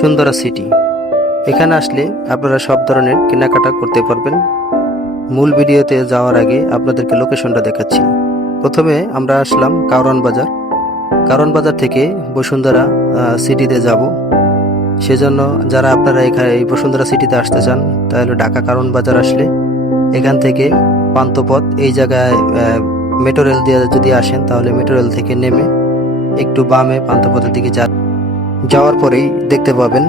Bashundhara city. এখানে আসলে আপনারা সব ধরনের কেনাকাটা করতে পারবেন। মূল ভিডিওতে যাওয়ার আগে আপনাদেরকে লোকেশনটা দেখাচ্ছি। প্রথমে আমরা আসলাম কারওয়ান বাজার। কারওয়ান বাজার থেকে বসুন্ধরা সিটিতে যাব। সেজন্য যারা আপনারা এখানে এই বসুন্ধরা সিটিতে আসতে চান, তাহলে ঢাকা কারওয়ান বাজার আসলে এখান থেকে পান্থপথ এই জায়গায় মেট্রো রেল দিয়ে যদি আসেন, তাহলে মেট্রো রেল থেকে নেমে একটু বামে পান্থপথের দিকে যাওয়ার পরেই দেখতে পাবেন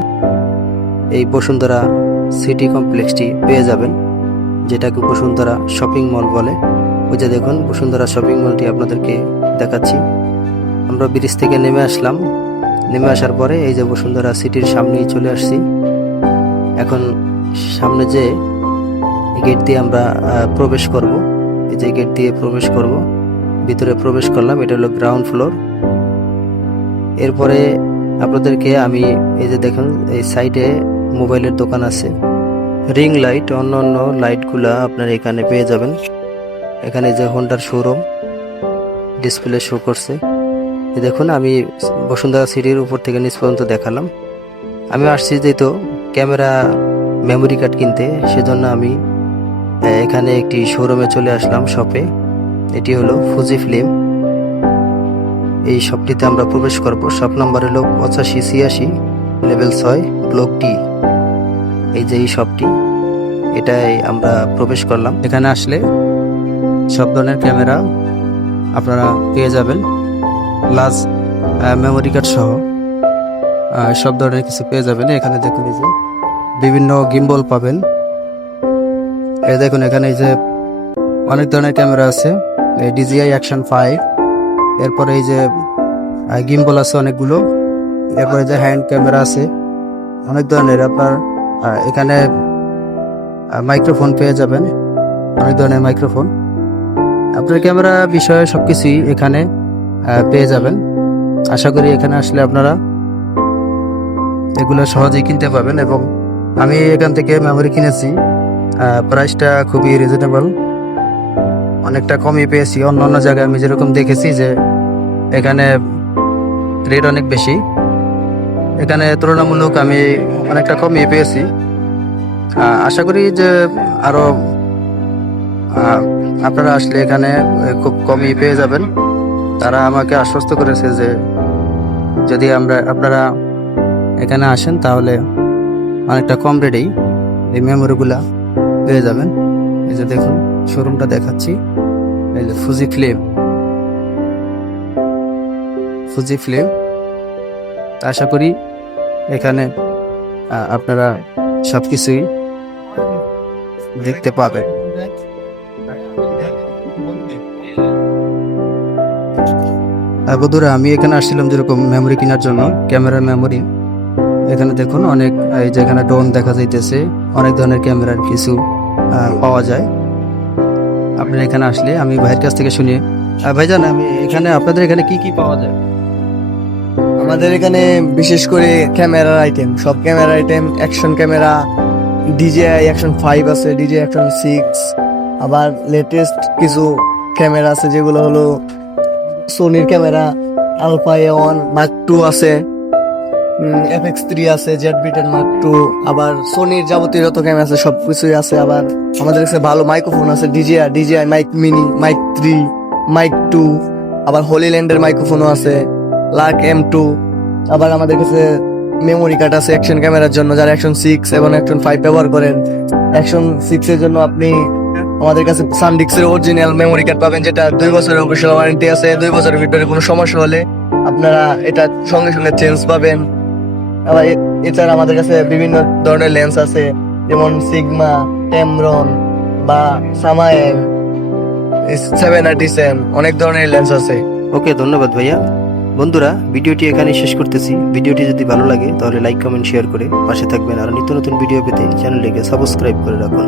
এই বসুন্ধরা সিটি কমপ্লেক্সটি পেয়ে যাবেন, যেটাকে বসুন্ধরা শপিং মল বলে। ওই যে দেখুন বসুন্ধরা শপিং মলটি আপনাদেরকে দেখাচ্ছি। আমরা ব্রিজ থেকে নেমে আসলাম। নেমে আসার পরে এই যে বসুন্ধরা সিটির সামনেই চলে আসছি। এখন সামনে যে গেট দিয়ে আমরা প্রবেশ করব, এই যে গেট দিয়ে প্রবেশ করব, ভিতরে প্রবেশ করলাম। এটা হলো গ্রাউন্ড ফ্লোর। এরপরে আপনাদেরকে আমি এই যে দেখুন এই সাইডে মোবাইলের দোকান আছে, রিং লাইট, অন্য অন্য লাইটগুলা আপনারা এখানে পেয়ে যাবেন। এখানে যে হোন্ডার শোরুম ডিসপ্লে শো করছে। দেখুন আমি বসুন্ধরা সিটির উপর থেকে নিচ পর্যন্ত দেখালাম। আমি আসছি যেহেতু ক্যামেরা মেমোরি কার্ড কিনতে, সেজন্য আমি এখানে একটি শোরুমে চলে আসলাম, শপে। এটি হলো ফুজি ফিল্ম। এই শপটিতে আমরা প্রবেশ করব। শপ নাম্বার হলো 8586 লেভেল 6 ব্লক ডি। এই যে এই শপটি, এটাই আমরা প্রবেশ করলাম। এখানে আসলে সব ধরনের ক্যামেরা আপনারা পেয়ে যাবেন, প্লাস মেমোরি কার্ড সহ সব ধরনের কিছু পেয়ে যাবেন। এখানে দেখুন এই যে বিভিন্ন গিম্বল পাবেন। এই দেখুন এখানে এই যে অনেক ধরনের ক্যামেরা আছে, DJI অ্যাকশন 5। এরপরে এই যে গিম্বল আছে অনেকগুলো। এরপরে যে হ্যান্ড ক্যামেরা আছে অনেক ধরনের। আপনার এখানে মাইক্রোফোন পেয়ে যাবেন, অনেক ধরনের মাইক্রোফোন। আপনার ক্যামেরা বিষয়ে সবকিছুই এখানে পেয়ে যাবেন। আশা করি এখানে আসলে আপনারা এগুলো সহজেই কিনতে পারবেন। এবং আমি এখান থেকে মেমোরি কিনেছি, প্রাইসটা খুবই রিজনেবল, অনেকটা কমই পেয়েছি। অন্য অন্য জায়গায় আমি যেরকম দেখেছি যে এখানে রেট অনেক বেশি, এখানে তুলনামূলক আমি অনেকটা কমই পেয়েছি। আশা করি যে আরো আপনারা আসলে এখানে খুব কমই পেয়ে যাবেন। তারা আমাকে আশ্বস্ত করেছে যে যদি আপনারা এখানে আসেন, তাহলে অনেকটা কম রেটেই এই মেমোরিগুলা পেয়ে যাবেন। এই যে দেখুন শোরুমটা দেখাচ্ছি, এই যে ফুজি ফিল্ম। আশা করি এখানে আপনারা সবকিছুই দেখতে পাবেন। বন্ধুরা, আমি এখানে আসছিলাম যেরকম মেমোরি কেনার জন্য, ক্যামেরার মেমোরি। এখানে দেখুন অনেক, এই যেখানে ড্রোন দেখা যাইতেছে, অনেক ধরনের ক্যামেরার কিছু পাওয়া যায়। আপনারা এখানে আসলে আমি ভাইয়ের কাছ থেকে শুনি। ভাইজান, আমি এখানে আপনাদের এখানে কি কি পাওয়া যায়? আমাদের এখানে বিশেষ করে ক্যামেরার আইটেম, সব camera item, action camera, DJI action 5 আছে, DJI অ্যাকশন 6, আবার লেটেস্ট কিছু ক্যামেরা আছে যেগুলো হলো সোনির camera, Alpha A1 Mark II আছে, FX3 আছে, ZV-10 Mark II, আবার সোনির যাবতীয় যত ক্যামেরা আছে সব কিছুই আছে। আবার আমাদের কাছে ভালো মাইক্রোফোন আছে, DJI mic mini, mic 3, mic 2, আবার হোলিল্যান্ডের মাইক্রোফোনও আছে, লাক M2। আবার আমাদের কাছে মেমোরি কার্ড আছে অ্যাকশন ক্যামেরার জন্য, যারা অ্যাকশন 6 এবং অ্যাকশন 5 ব্যবহার করেন। অ্যাকশন 6 এর জন্য আপনি আমাদের কাছে সানডিস্কের অরিজিনাল মেমোরি কার্ড পাবেন, যেটা 2 বছরের অফিসিয়াল ওয়ারেন্টি আছে। 2 বছরের ভিতরে কোনো সমস্যা হলে আপনারা এটা সঙ্গে সঙ্গে চেঞ্জ পাবেন। আবার এছাড়া আমাদের কাছে বিভিন্ন ধরনের লেন্স আছে, যেমন সিগমা, টেমরন বা সামায়েল, 7-7, অনেক ধরনের লেন্স আছে। ওকে, ধন্যবাদ ভাইয়া। বন্ধুরা, ভিডিওটি এখানেই শেষ করতেছি। ভিডিওটি যদি ভালো লাগে তাহলে লাইক, কমেন্ট, শেয়ার করে পাশে থাকবেন। আর নিত্য নতুন ভিডিও পেতে চ্যানেলটিকে সাবস্ক্রাইব করে রাখুন।